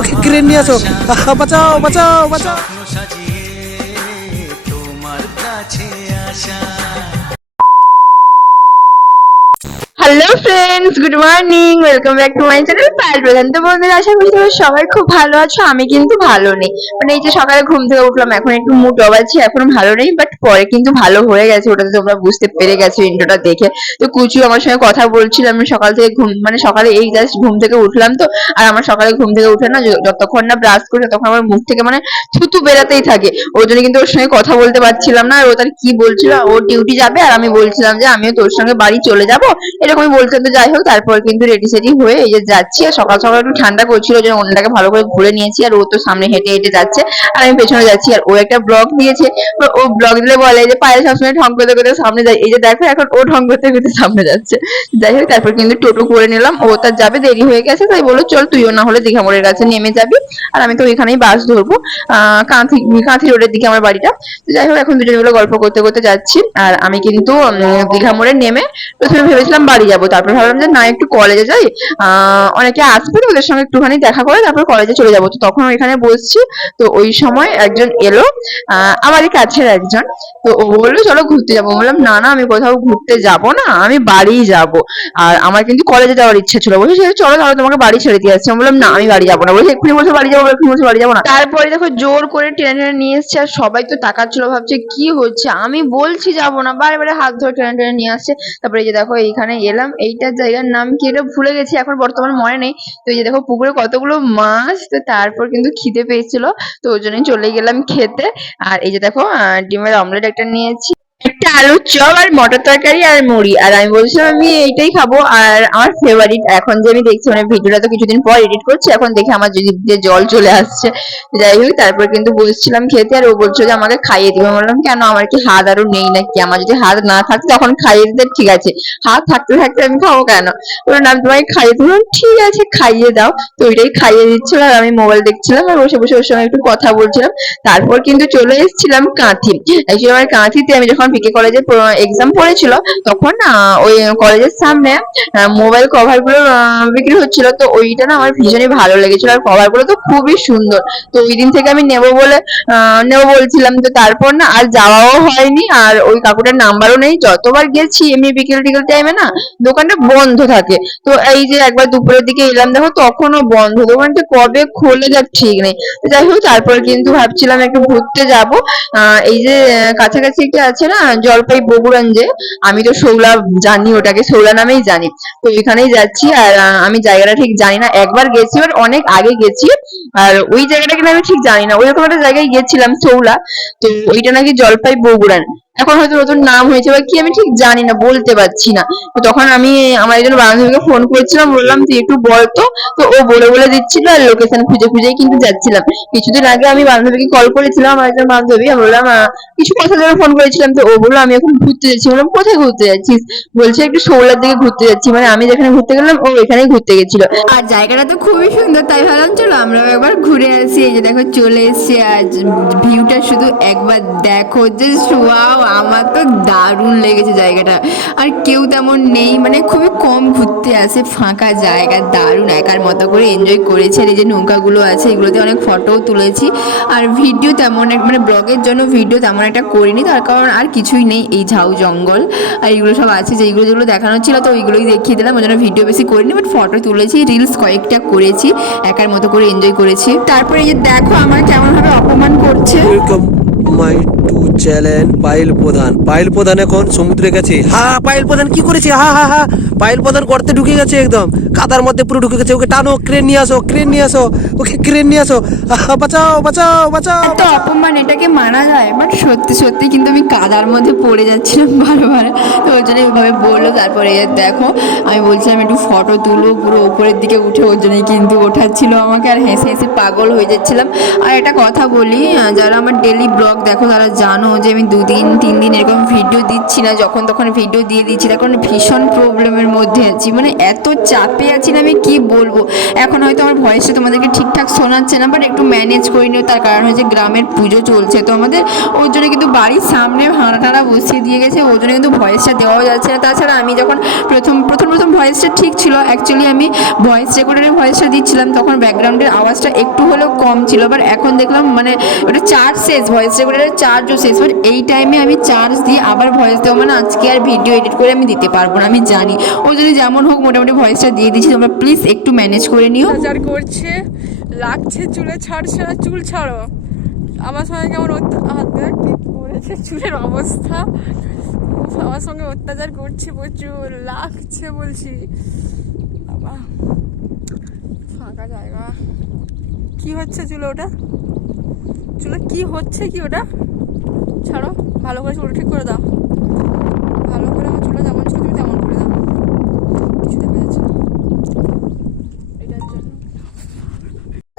ওকে crane নিয়ে আসো। বাঁচাও বাঁচাও বাঁচাও। Hello friends good morning welcome back to my channel Payel Pradhan তো বন্ধুরা, আশা করি তোমরা সবাই খুব ভালো আছো, আমি কিন্তু ভালো নেই। মানে এই যে সকালে ঘুম থেকে উঠলাম, এখন একটু মুড অবাচ্ছি এখন ভালো নেই বাট পরে কিন্তু ভালো হয়ে গেছে, ওটা তো তোমরা বুঝতে পেরে গেছো ইন্ট্রোটা দেখে। তো কুচু আমার সঙ্গে কথা বলছিল, আমি সকাল থেকে ঘুম মানে সকালে এই জাস্ট ঘুম থেকে উঠলাম তো, আর আমার সকালে ঘুম থেকে উঠে না যতক্ষণ না ব্রাশ করে তখন আমার মুখ থেকে মানে থুতু বেরাতেই থাকে। ওর জন্য কিন্তু ওর সঙ্গে কথা বলতে পারছিলাম না, আর ও তার কি বলছিল ওর ডিউটি যাবে, আর আমি বলছিলাম যে আমিও তোর সঙ্গে বাড়ি চলে যাব এরকমই বলছিলাম তো যাই হোক তারপর কিন্তু রেডি সেডি হয়ে এই যে যাচ্ছি আর সকাল সকাল একটু ঠান্ডা করছিল জন্য অন্যটাকে ভালো করে ঘুরে নিয়েছি আর ও তো সামনে হেঁটে হেঁটে যাচ্ছে আর আমি পেছনে যাচ্ছি আর ও একটা ব্লগ দিয়েছে। ও ব্লগ দিলে বলে যে পায়ে সবসময় ঠং করতে করতে সামনে যায়। এই যে দেখো এখন ও ঠং করতে করতে সামনে যাচ্ছে। যাই হোক তারপর কিন্তু টোটো করে নিলাম। ও তার যাবে দেরি হয়ে গেছে তাই বলল চল তুইও না হলে দীঘা মোড়ের কাছে নেমে যাবি আর আমি তো ওইখানেই বাস ধরবো কাঁথি কাঁথি রোডের দিকে আমার বাড়িটা। যাই হোক এখন দুজনে মিলে গল্প করতে করতে যাচ্ছি আর আমি কিন্তু উম, দীঘা মোড়ে নেমে প্রথমে ভেবেছিলাম বাড়ি যাব। তারপর ভাবলাম যে না, একটু কলেজে যাই। অনেকে আসবে ওদের সঙ্গে একটুখানি দেখা করে তারপর কলেজে চলে যাব। তো তখন ওইখানে বসছি। তো ওই সময় একজন এলো। আমারই কাছের একজন। তো ও বলল, চলো ঘুরতে যাব। বললাম, না না, আমি কোথাও ঘুরতে যাব না, আমি বাড়িই যাব। আর আমার কিন্তু কলেজে যাওয়ার ইচ্ছে ছিল। বলছে, "সে চলো তাহলে তোমাকে বাড়ি ছেড়ে দিয়ে আসছি। বললাম, না, আমি বাড়ি যাব না। বলছে, এক্ষুনি বলছে বাড়ি যাব, এক্ষুনি বলছে বাড়ি যাব না। তারপরে দেখো, জোর করে টেনে টেনে নিয়ে এসছে। আর সবাই তো তাকাচ্ছিল, ভাবছে কি হচ্ছে? আমি বলছি যাব না। বারে বারে হাত ধরে টেনে টেনে নিয়ে আসছে। তারপরে এই যে দেখো, এইখানে এলাম এইটার জায়গার নাম কি এটা ভুলে গেছি, এখন বর্তমান মনে নেই। তো এই যে দেখো পুকুরে কতগুলো মাছ, তো তারপর কিন্তু খিদে পেয়েছিল, তো ওই জন্যই চলে গেলাম খেতে। আর এই যে দেখো ডিমের অমলেট একটা নিয়েছি। একটা আলুর চপ আর মটর তরকারি আর মুড়ি। আর আমি বলছিলাম, আমি এইটাই খাব। আর আমার ফেভারিট এখন যে আমি দেখছি মানে ভিডিওটা তো কিছুদিন পর এডিট করছি, এখন দেখে আমার দিয়ে জল চলে আসছে। যাই হোক, তারপর কিন্তু বসছিলাম খেতে, আর ও বলছো যে আমাকে খাইয়ে দিবে। বললাম, কেন? আমার কি হাত আরও নেই নাকি? আমার যদি হাত না থাকতো, তখন খাইয়ে দিতে ঠিক আছে। হাত থাকতে থাকতে আমি খাব কেন? বলল না আমি তোমাকে খাইয়ে দেবো ঠিক আছে, খাইয়ে দাও। তো ওইটাই খাইয়ে দিচ্ছিল, আর আমি মোবাইল দেখছিলাম, আর বসে বসে ওর সঙ্গে একটু কথা বলছিলাম। তারপর কিন্তু চলে এসেছিলাম কাঁথি। অ্যাকচুয়ালি আমার কাঁথিতে আমি যখন পিকে কলেজে এক্সাম পড়েছিল, তখন ওই কলেজের সামনে মোবাইল কভারগুলো বিক্রি হচ্ছিল। তো ওইটা না আমার ভীষণই ভালো লেগেছিল। আর কভারগুলো তো খুবই সুন্দর। তো ওই দিন থেকে আমি নেব বলে নেব বলছিলাম। তো তারপর না, আর যাওয়াও হয়নি। আর ওই কাকুটার নাম্বারও নেই। যতবার গেছি এমনি বিকেল টিকেল টাইমে না, দোকানটা বন্ধ থাকে। তো এই যে একবার দুপুরের দিকে এলাম, দেখো তখনও বন্ধ। দোকানটা কবে খোলে যাক ঠিক নেই। যাই হোক, তারপর কিন্তু ভাবছিলাম একটু ঘুরতে যাব। এই যে, কাছাকাছি একটা আছে না জলপাই বগুড়ান যে আমি তো শৌলা জানি, ওটাকে শৌলা নামেই জানি। তো এখানেই যাচ্ছি, আর আমি জায়গাটা ঠিক জানি না। একবার গেছি বাট অনেক আগে গেছি। আর ওই জায়গাটাকে না আমি ঠিক জানি না। ওইরকম একটা জায়গায় গেছিলাম, শৌলা। তো ওইটা নাকি জলপাই বগুড়ান। এখন হয়তো নতুন নাম হয়েছে বা কি আমি ঠিক জানি না, বলতে পারছি না। তো তখন আমি আমার একজন বান্ধবীকে ফোন করেছিলাম, বললাম, তুই একটু বল তো। ও বলে বলে দিচ্ছিল আর লোকেশন খুঁজে খুঁজেই কিন্তু যাচ্ছিলাম। কিছুদিন আগে আমি বান্ধবীকে কল করেছিলাম, আমার একজন বান্ধবী, আমি বললাম কিছু কথা জন্য ফোন করেছিলাম। তো ও বলল, আমি এখন ঘুরতে যাচ্ছি। বললাম, কোথায় ঘুরতে যাচ্ছিস? বলছে, একটু শৌলার দিকে ঘুরতে যাচ্ছি। মানে আমি যেখানে ঘুরতে গেলাম, ও এখানেই ঘুরতে গেছিল। আর জায়গাটা তো খুবই সুন্দর, তাই ভাবলাম, চলো আমরা একবার ঘুরে আসি। এই যে দেখো, চলে এসছি, আজ ভিউটা শুধু একবার দেখো যে ওয়াও আমার তো দারুণ লেগেছে জায়গাটা। আর কেউ তেমন নেই মানে খুবই কম ঘুরতে আসে, ফাঁকা জায়গা, দারুণ, একার মতো করে এনজয় করেছে। আর এই যে নৌকাগুলো আছে, এগুলোতে অনেক ফটোও তুলেছি। আর ভিডিও তেমন এক- মানে ব্লগের জন্য ভিডিও তেমন একটা করিনি, তার কারণ আর কিছুই নেই। এই ঝাউ জঙ্গল আর এগুলো সব আছে, যেগুলো যেগুলো দেখানো ছিল তো ওইগুলোই দেখিয়ে দিলাম, ওই জন্য ভিডিও বেশি করিনি বাট ফটো তুলেছি রিলস কয়েকটা করেছি, একার মতো করে এনজয় করেছি। তারপরে এই যে দেখো, আমার কেমনভাবে অপমান করছে। মাই টু চ্যানেল পাইল প্রধান। পাইল প্রধান এখন সমুদ্রে গেছে। হা পাইল প্রধান কি করেছে? হা হা হা পাইল প্রধান গর্তে ঢুকে গেছে একদম। কাদার মধ্যে পুরো ঢুকে গেছে। ওকে টানো ক্রেন নিয়ে আসো ক্রেন নিয়ে আসো। ওকে ক্রেন নিয়ে আসো। বাঁচাও বাঁচাও বাঁচাও। এত অপমান, এটাকে মানা যায়? বাট সত্যি সত্যি কিন্তু আমি কাদার মধ্যে পড়ে যাচ্ছিলাম বারবার। তো ওই জন্য এইভাবে বলল, তারপরে দেখো, আমি বলছিলাম একটু ফটো তুলো পুরো উপরের দিকে উঠে। ওর জন্যই কিন্তু ওঠাচ্ছিল আমাকে, আর হেসে হেসে পাগল হয়ে যাচ্ছিলাম। আর একটা কথা বলি যারা আমার ডেলি ব্লগ দেখো, তারা জানো যে আমি দুদিন তিন দিন এরকম ভিডিও দিচ্ছি না, যখন তখন ভিডিও দিয়ে দিচ্ছি তার কারণে ভীষণ প্রবলেমের মধ্যে আছি। মানে এত চাপে আছি না আমি কি বলব? এখন হয়তো আমার ভয়েসটা তোমাদেরকে ঠিকঠাক শোনাচ্ছে না বাট একটু ম্যানেজ করে নিও। তার কারণ হচ্ছে গ্রামের পুজো চলছে, তো আমাদের ওর জন্য কিন্তু বাড়ির সামনে ভাড়া টাড়া বসিয়ে দিয়ে গেছে, ওর জন্য কিন্তু ভয়েসটা দেওয়াও যাচ্ছে না। তাছাড়া আমি যখন প্রথম প্রথম প্রথম ভয়েসটা ঠিক ছিল অ্যাকচুয়ালি আমি ভয়েস রেকর্ডারের ভয়েসটা দিচ্ছিলাম, তখন ব্যাকগ্রাউন্ডের আওয়াজটা একটু হলেও কম ছিল বাট এখন দেখলাম মানে ওটা চার্জ শেষ ভয়েস রেকর্ডারের চার্জও শেষ বাট এই টাইমে আমি চার্জ দিয়ে আবার ভয়েস দেবো। মানে আজকে আর ভিডিও এডিট করে আমি দিতে পারব না, আমি জানি। ও যদি যেমন হোক মোটামুটি ভয়েসটা দিয়ে দিচ্ছি তোমরা প্লিজ একটু ম্যানেজ করে নিও। অত্যাচার করছে, লাগছে চুলে ছাড়ছে না, চুল ছাড়ো। আমার সঙ্গে কেমন করেছে? চুলের অবস্থা। আমার সঙ্গে অত্যাচার করছে প্রচুর, লাগছে বলছি। বাবা, ফাঁকা জায়গা। কি হচ্ছে চুলে ওটা? চুলে কি হচ্ছে কি ওটা? ছাড়ো ভালো করে চুল ঠিক করে দাও ভালো করে আমার চুলে যেমন ছিল তুমি তেমন করে দাও কিছু দেখা যাচ্ছে না এটার জন্য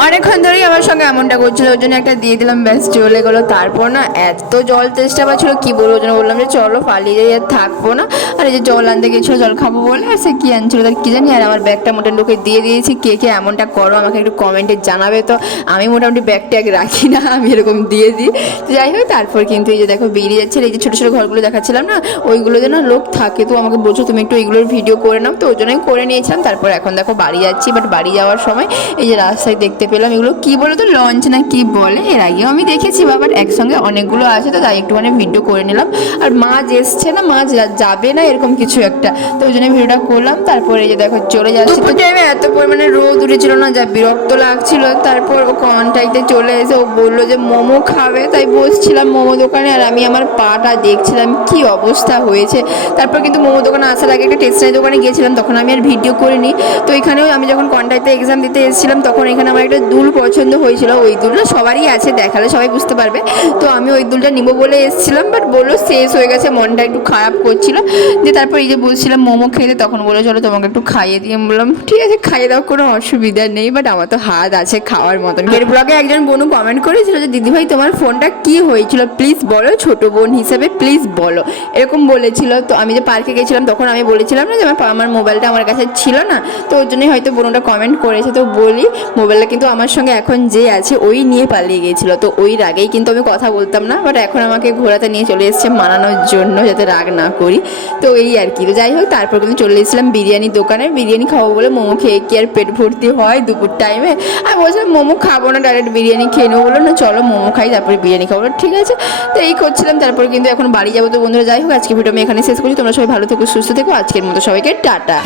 অনেকক্ষণ ধরেই আমার সঙ্গে এমনটা করছিল, ওর জন্য একটা দিয়ে দিলাম, ব্যাস চলে গেলো। তারপর না এত জল চেষ্টা পাচ্ছিল, কি বলব, ওর জন্য বললাম যে, চলো পালিয়ে যাই, আর থাকব না। আর এই যে জল আনতে গেছিল, জল খাব বলে, আর সে কী আনছিল, তার কি জানি, আর আমার ব্যাগটা মোটামুটি ওকে দিয়ে দিয়েছি। কে কে এমনটা করো, আমাকে একটু কমেন্টে জানাবে তো। আমি মোটামুটি ব্যাগ ট্যাগ রাখি না, আমি এরকম দিয়ে দিই। যাই হোক, তারপর কিন্তু এই যে দেখো, বেরিয়ে যাচ্ছে এই যে ছোটো ছোটো ঘরগুলো দেখাচ্ছিলাম না ওইগুলোতে না লোক থাকে, তো আমাকে বলছো তুমি একটু এইগুলোর ভিডিও করে নাও। তো ওই জন্যই করে নিয়েছিলাম, তারপর এখন দেখো বাড়ি যাচ্ছি বাট বাড়ি যাওয়ার সময় এই যে রাস্তায় দেখতে পেলাম এগুলো। কি বলো তো লঞ্চ না কি বলে? এর আগেও আমি দেখেছি বাবার একসঙ্গে অনেকগুলো আছে তো তাই একটুখানি ভিডিও করে নিলাম। আর মাছ এসছে না মাছ যাবে না এরকম কিছু একটা। তো ওই জন্য ভিডিওটা করলাম তারপরে এই যে দেখো চলে যাচ্ছে। দুপুর টাইমে এত পরিমাণে রোদ উঠেছিল না যা বিরক্ত লাগছিল। তারপর ও কন্টাক্টে চলে এসে ও বলল যে মোমো খাবে? তাই বসছিলাম মোমো দোকানে আর আমি আমার পাটা দেখছিলাম কি অবস্থা হয়েছে। তারপর কিন্তু মোমো দোকানে আসার আগে একটা টেক্সটাইল দোকানে গিয়েছিলাম তখন আমি আর ভিডিও করিনি। তো এখানেও আমি যখন কন্টাক্টে এক্সাম দিতে এসেছিলাম তখন এখানে আমার একটা দুল পছন্দ হয়েছিল ওই দুলটা সবারই আছে, দেখালে সবাই বুঝতে পারবে। তো আমি ওই দুলটা নিবো বলে এসেছিলাম বাট বলল শেষ হয়ে গেছে, মনটা একটু খারাপ করছিল। যে তারপর এই যে বলছিলাম মোমো খেতে, তখন বলে চলো তোমাকে একটু খাইয়ে দিয়ে বললাম, ঠিক আছে, খাইয়ে দাও, কোনো অসুবিধা নেই বাট আমার তো হাত আছে খাওয়ার মতন। এর ব্লগে একজন বোনু কমেন্ট করেছিল যে, দিদিভাই, তোমার ফোনটা কি হয়েছিল? প্লিজ বলো, ছোট বোন হিসেবে প্লিজ বলো। এরকম বলেছিল। তো আমি যে পার্কে গেছিলাম, তখন আমি বলেছিলাম না যে, আমার আমার মোবাইলটা আমার কাছে ছিল না। তো ওর জন্যই হয়তো বোনটা কমেন্ট করেছে। তো বলি মোবাইলটা কিন্তু আমার সঙ্গে এখন যে আছে, ওই নিয়ে পালিয়ে গিয়েছিল তো ওই রাগেই কিন্তু আমি কথা বলতাম না বাট এখন আমাকে ঘোরাতে নিয়ে চলে এসেছে মানানোর জন্য যাতে রাগ না করি। তো এই আর কি। তো যাই হোক, তারপর কিন্তু চলে এসেছিলাম বিরিয়ানির দোকানে। বিরিয়ানি খাব বলে মোমো খেয়ে কি আর পেট ভর্তি হয় দুপুর টাইমে আমি বলছিলাম, মোমো খাব না ডাইরেক্ট বিরিয়ানি খেয়ে নেব বলল না, চলো মোমো খাই, তারপরে বিরিয়ানি খাব। ঠিক আছে। তো এই করছিলাম। তারপর কিন্তু এখন বাড়ি যাব। তো বন্ধুরা, যাই হোক, আজকে ভিডিও আমি এখানে শেষ করছি। তোমরা সবাই ভালো থেকো, সুস্থ থেকো। আজকের মতো সবাইকে টাটা।